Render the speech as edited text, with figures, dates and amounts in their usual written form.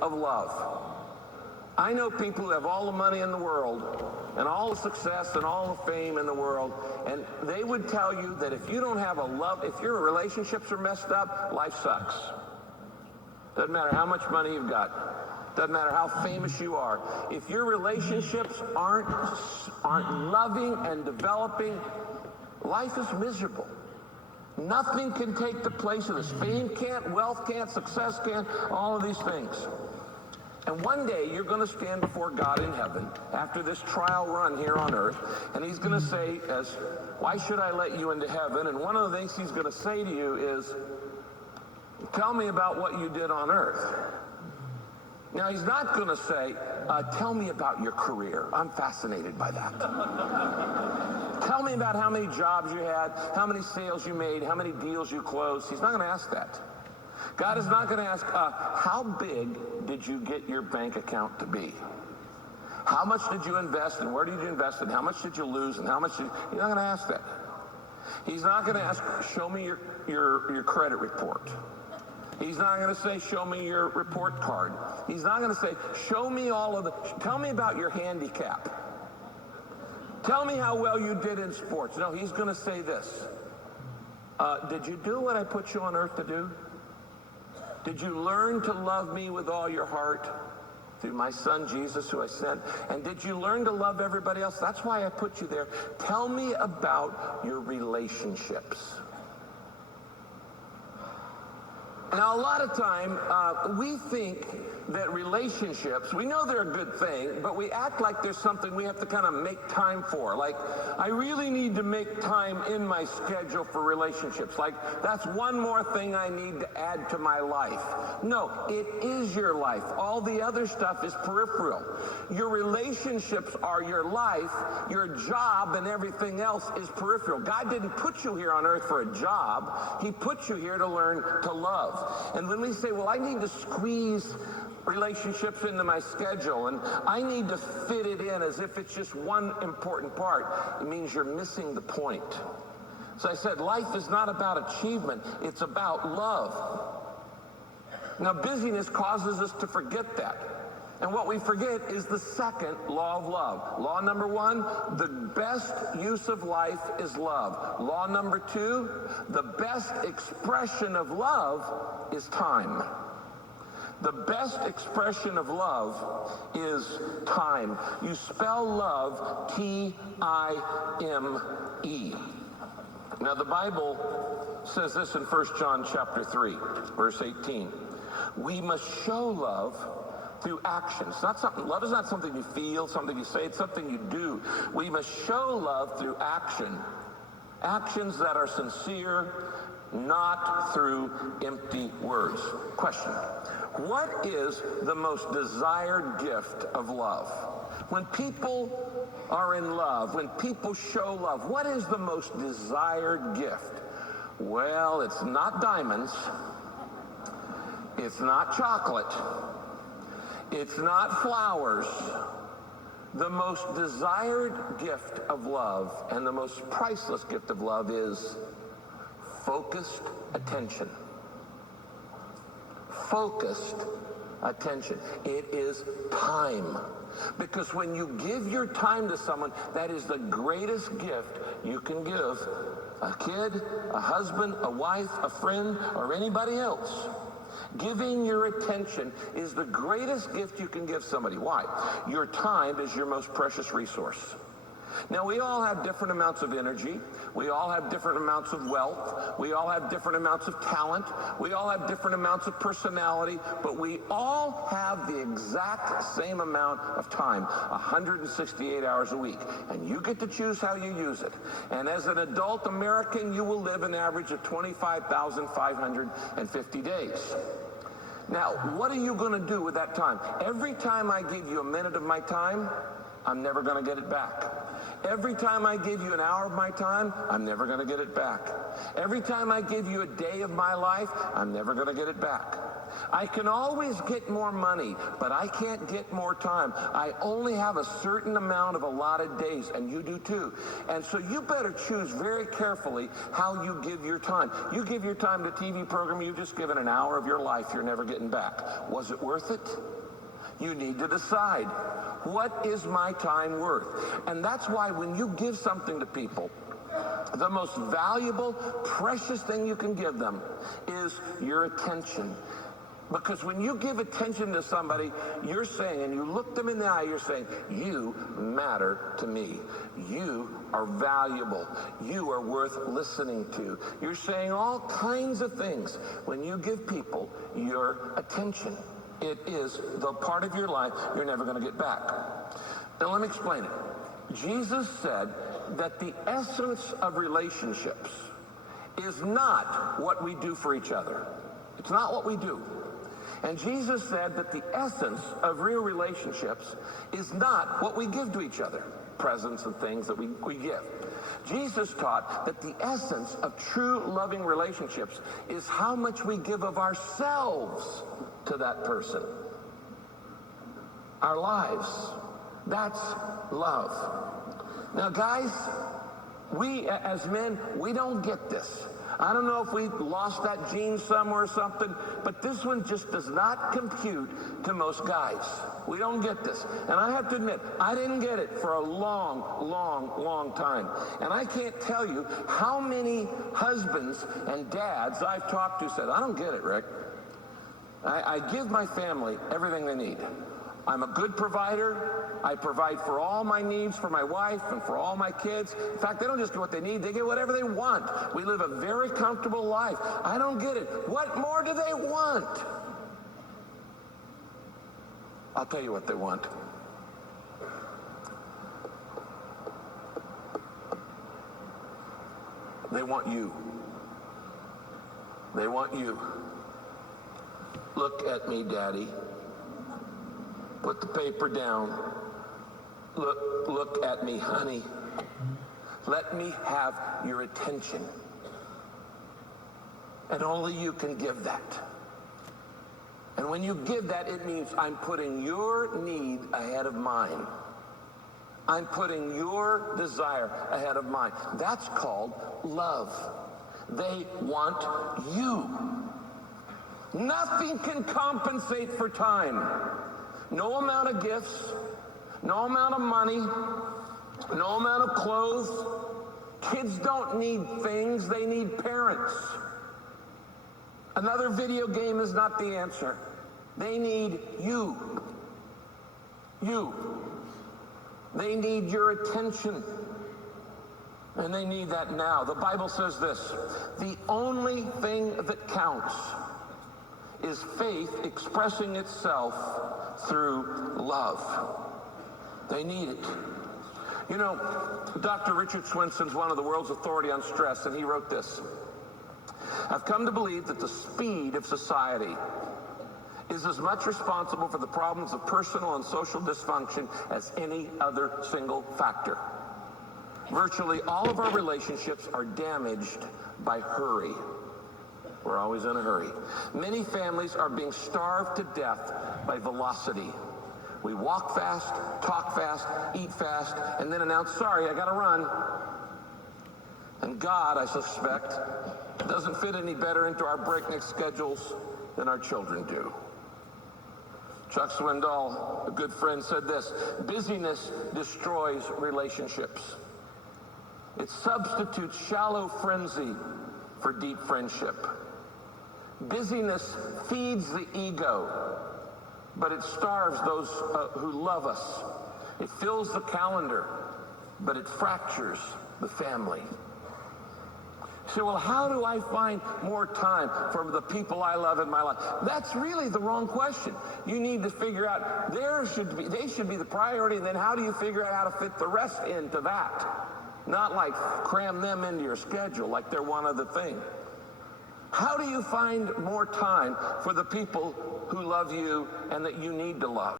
of love. I know people who have all the money in the world and all the success and all the fame in the world, and they would tell you that if you don't have a love, if your relationships are messed up, life sucks. Doesn't matter how much money you've got. Doesn't matter how famous you are. If your relationships aren't loving and developing, life is miserable. Nothing can take the place of this. Fame can't, wealth can't, success can't, all of these things. And one day you're going to stand before God in heaven after this trial run here on earth, and he's going to say, why should I let you into heaven? And one of the things he's going to say to you is, tell me about what you did on earth. Now, he's not going to say, tell me about your career. I'm fascinated by that. Tell me about how many jobs you had, how many sales you made, how many deals you closed. He's not going to ask that. God is not going to ask, how big did you get your bank account to be? How much did you invest, and where did you invest, and how much did you lose, and how much did you... He's not going to ask that. He's not going to ask, show me your credit report. He's not going to say, show me your report card. He's not going to say, show me all of the... Tell me about your handicap. Tell me how well you did in sports. No, he's going to say this. Did you do what I put you on earth to do? Did you learn to love me with all your heart through my son Jesus who I sent? And did you learn to love everybody else? That's why I put you there. Tell me about your relationships. Now, a lot of time, we think that relationships, we know they're a good thing, but we act like there's something we have to kind of make time for. Like, I really need to make time in my schedule for relationships. Like, that's one more thing I need to add to my life. No, it is your life. All the other stuff is peripheral. Your relationships are your life. Your job and everything else is peripheral. God didn't put you here on earth for a job. He put you here to learn to love. And when we say, well, I need to squeeze relationships into my schedule and I need to fit it in as if it's just one important part, it means you're missing the point. So I said, life is not about achievement, it's about love. Now, busyness causes us to forget that. And what we forget is the second law of love. Law number one, the best use of life is love. Law number two, the best expression of love is time. The best expression of love is time. You spell love T-I-M-E. Now, the Bible says this in 1 John chapter 3, verse 18. We must show love through action. It's not something, love is not something you feel, something you say, it's something you do. We must show love through action. Actions that are sincere, not through empty words. Question: what is the most desired gift of love? When people are in love, when people show love, what is the most desired gift? Well, it's not diamonds. It's not chocolate. It's not flowers. The most desired gift of love and the most priceless gift of love is focused attention. Focused attention. It is time. Because when you give your time to someone, that is the greatest gift you can give a kid, a husband, a wife, a friend, or anybody else. Giving your attention is the greatest gift you can give somebody. Why? Your time is your most precious resource. Now, we all have different amounts of energy. We all have different amounts of wealth. We all have different amounts of talent. We all have different amounts of personality. But we all have the exact same amount of time, 168 hours a week. And you get to choose how you use it. And as an adult American, you will live an average of 25,550 days. Now, what are you going to do with that time? Every time I give you a minute of my time, I'm never going to get it back. Every time I give you an hour of my time, I'm never going to get it back. Every time I give you a day of my life, I'm never going to get it back. I can always get more money, but I can't get more time. I only have a certain amount of allotted days, and you do too. And so you better choose very carefully how you give your time. You give your time to TV program, you've just given an hour of your life you're never getting back. Was it worth it? You need to decide, what is my time worth? And that's why when you give something to people, the most valuable, precious thing you can give them is your attention. Because when you give attention to somebody, you're saying, and you look them in the eye, you're saying, you matter to me. You are valuable. You are worth listening to. You're saying all kinds of things when you give people your attention. It is the part of your life you're never going to get back. Now let me explain it. Jesus said that the essence of relationships is not what we do for each other. It's not what we do. And Jesus said that the essence of real relationships is not what we give to each other, presents and things that we give. Jesus taught that the essence of true loving relationships is how much we give of ourselves to that person. Our lives. That's love. Now, guys, we as men, we don't get this. I don't know if we lost that gene somewhere or something, but this one just does not compute to most guys. We don't get this. And I have to admit, I didn't get it for a long time. And I can't tell you how many husbands and dads I've talked to said, I don't get it, Rick. I give my family everything they need. I'm a good provider. I provide for all my needs for my wife and for all my kids. In fact, they don't just get what they need, they get whatever they want. We live a very comfortable life. I don't get it. What more do they want? I'll tell you what they want. They want you. They want you. Look at me, Daddy. Put the paper down. Look at me, honey. Let me have your attention. And only you can give that. And when you give that, it means I'm putting your need ahead of mine. I'm putting your desire ahead of mine. That's called love. They want you. Nothing can compensate for time. No amount of gifts, no amount of money, no amount of clothes. Kids don't need things, they need parents. Another video game is not the answer. They need you. You. They need your attention. And they need that now. The Bible says this, the only thing that counts is faith expressing itself through love. They need it. You know, Dr. Richard Swinson's one of the world's authority on stress, and he wrote this. I've come to believe that the speed of society is as much responsible for the problems of personal and social dysfunction as any other single factor. Virtually all of our relationships are damaged by hurry. We're always in a hurry. Many families are being starved to death by velocity. We walk fast, talk fast, eat fast, and then announce, sorry, I gotta run. And God, I suspect, doesn't fit any better into our breakneck schedules than our children do. Chuck Swindoll, a good friend, said this, busyness destroys relationships. It substitutes shallow frenzy for deep friendship. Busyness feeds the ego, but it starves those who love us. It fills the calendar, but it fractures the family. So, well, how do I find more time for the people I love in my life? That's really the wrong question. You need to figure out they should be the priority, and then how do you figure out how to fit the rest into that? Not like cram them into your schedule like they're one other thing. How do you find more time for the people who love you and that you need to love?